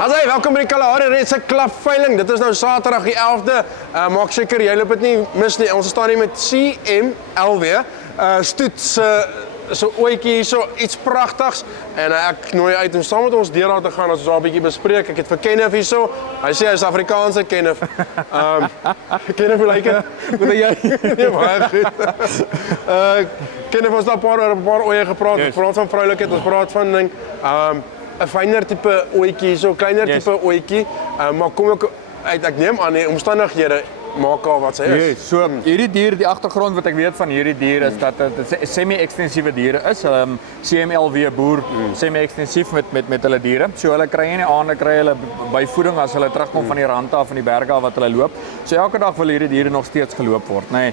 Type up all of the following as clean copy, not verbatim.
Asai, welkom by die Kalahari Reds se klapveiling. Dit is nou Saterdag die 11de. Maak seker jy loop dit nie mis nie. Ons staan hier met CMLW. Stoet so ooitjie hier, so iets pragtigs. En ek nooi uit om saam met ons deur daar te gaan as ons daar 'n bietjie bespreek. Ek het vir Kenneth hier so. Hy sê hy's Afrikaanse Kenneth. Kenneth, hoe lyk dit? Wat jy? Nee, baie goed. Kenneth, ons het 'n paar ooie gepraat. Ons praat van vroulikheid, ons praat van ding. 'n fynere tipe ooitjie, so kleiner tipe ooitjie, maar kom ook uit, ek neem aan die omstandighede maak al wat sy is. So hierdie dier, die agtergrond wat ek weet van hierdie dier is dat dit semi-ekstensiewe diere is. CMLW boer semi-ekstensief met hulle diere. So hulle kry in die aande kry hulle byvoeding as hulle terugkom van die rande af van die berge af wat hulle loop. So elke dag wil hierdie diere nog steeds geloop word, nê.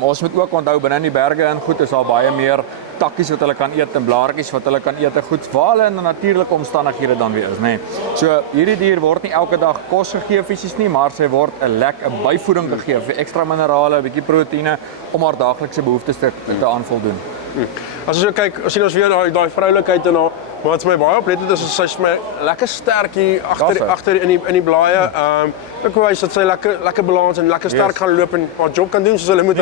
Ons moet ook onthou binne in die berge en goed is daar baie meer takkies wat hulle kan eet en blaartjies wat hulle kan eet en goed waar hulle in natuurlike omstandighede dan weer is, nê. So hierdie dier word nie elke dag kos gegee fisies nie, maar sy word 'n byvoeding gegee vir ekstra minerale, 'n bietjie proteïene om haar daaglikse behoeftes te aanvoldoen. As ons so kyk, sien ons weer daai vroulikheid en haar, maar wat my baie oplet het is sy's my lekker sterk hier agter in die blaaie. Ek wys dat sy lekker balans en lekker sterk gaan loop en haar job kan doen soos hulle moet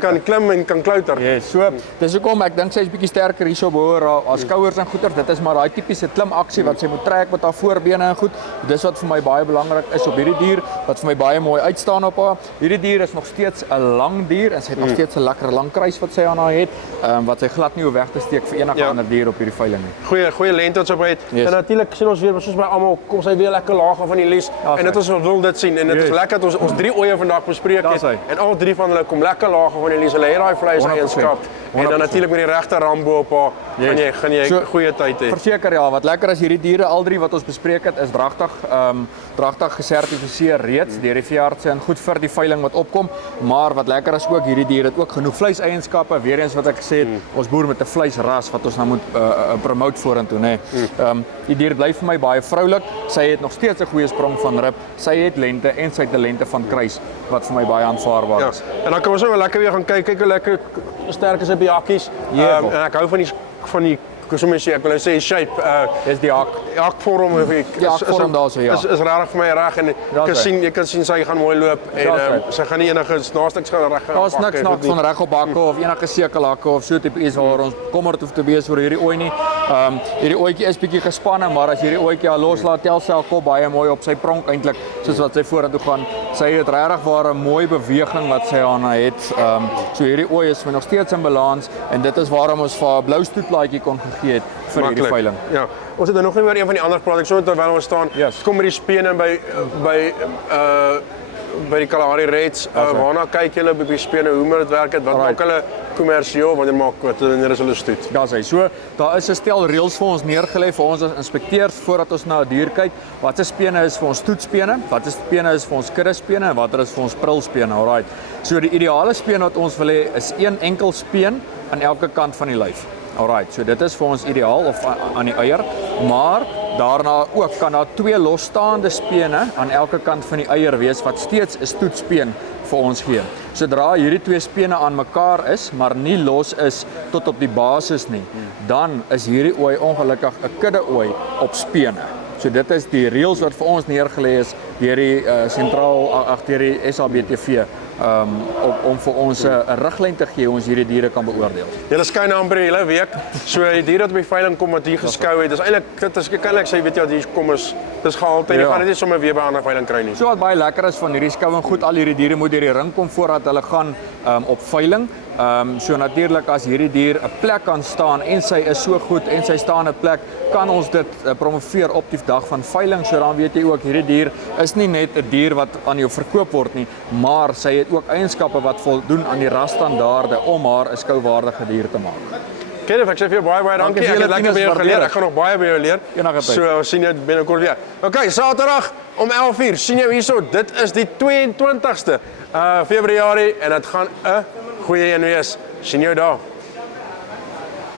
kan klim en kan klouter. So dis hoekom ek dink sy's bietjie sterker hierso bo haar skouers en goeters. Dit is maar daai tipiese klimaksie wat sy moet trek met haar voorbene en goed. Dis wat vir my baie belangrik is op hierdie dier, wat vir my baie mooi uitstaan op haar. Hierdie dier is nog steeds 'n lang dier en sy het nog steeds 'n lekker lang kruis wat sy aan haar het, wat sy glad nie hoe weg te steek vir enige ander dier op hierdie veiling nie. Goeie lengte wat sy op het. En natuurlik sien ons weer soos by almal kom sy weer lekker laag af van die lies en dit is wat wil dit sien en dit is lekker dat ons 3 ooe vandag bespreek het en al 3 van hulle kom lekker laag af van die lies. Hulle het daai vleiseienskap en dan natuurlik met die regte rambo op haar gaan jy goeie tyd hê. Verseker ja, wat lekker is hierdie diere al 3 wat ons bespreek het is dragtig gesertifiseer reeds deur die veeartse en goed vir die veiling wat opkom, maar wat lekker is ook hierdie diere het ook genoeg vleiseienskappe, weer eens wat ek gesê het, ons boer met 'n vleisras wat ons nou moet promote vorentoe, nê. Die dier bly vir my baie vroulik. Sy het nog steeds 'n goeie sprong van rib. Sy het lengte en sy het 'n lengte van kruis wat vir my baie aanvaarbaar is. En dan kan ons nou lekker weer gaan kyk hoe lekker sterk is die jakkies. En ek hou van die ek wil sê shape. Dis die jakvorm of jakvorm daar so ja. Is regtig vir my reg en jy kan sien sy gaan mooi loop en sy gaan nie enige naastiks gaan reg. Daar's niks van reg op hakke of enige sekelhakke of so tipe iets waar ons kommerd hoef te wees oor hierdie ooi nie. Hierdie ooitjie is bietjie gespanne, maar as hierdie ooitjie al loslaat, tel sy haar kop baie mooi op sy pronk eintlik, soos wat sy vorentoe gaan. Sy het regtig waar 'n mooi beweging wat sy aan haar het. So hierdie ooi is nog steeds in balans en dit is waarom ons vir 'n blou stoetplaatjie kon gegee het vir hierdie veiling. Ja, ons het nog nie oor een van die ander praat. Ek sou terwyl ons staan, kom met die spene by die Kalahari Reds. Waarna kyk julle op die spene, hoe moet dit werk? Wat maak hulle kommersieel, wanneer is hulle stoet? Ja, so daar is 'n stel reëls vir ons neergelê vir ons as inspekteurs voordat ons na 'n dier kyk. Watter spene is vir ons stoetspene, watter spene is vir ons kuddespene en watter is vir ons prilspene. Alraai. So die ideale speen wat ons wil hê is een enkel speen aan elke kant van die lyf. Alright, so dit is vir ons ideaal of aan die eier, maar daarna ook kan daar 2 losstaande spene aan elke kant van die eier wees wat steeds 'n stoetspeen vir ons gee. Sodra hierdie 2 spene aan mekaar is, maar nie los is tot op die basis nie, dan is hierdie ooi ongelukkig 'n kudde ooi op spene. So dit is die reëls wat vir ons neergelê is deur die deur die SABTV om vir ons 'n riglyn te gee hoe ons hierdie diere kan beoordeel. Julle skyn amper die hele week. So die diere wat op die veiling kom wat hier geskou het, dis eintlik kan ek sê weet jy hier kom is dis gehalte. Jy gaan dit nie sommer weer by 'n ander veiling kry nie. So wat baie lekker is van hierdie skou en goed, al hierdie diere moet deur die ring kom voordat hulle gaan op veiling. So natuurlik as hierdie dier 'n plek kan staan en sy is so goed en sy staan 'n plek, kan ons dit promoveer op die dag van veiling. So dan weet jy ook hierdie dier is nie net 'n dier wat aan jou verkoop word nie, maar sy het ook eienskappe wat voldoen aan die rasstandaarde om haar 'n skouwaardige dier te maak. Kenneth, ek sê vir jou baie dankie. Ek het lekker by jou geleer. Ek gaan nog baie by jou leer. So sien jou binnekort weer. Okay, Saterdag om 11:00 sien jou hierso. Dit is die 22ste Februarie en dit gaan 'n goeie een wees. Sien jou daar.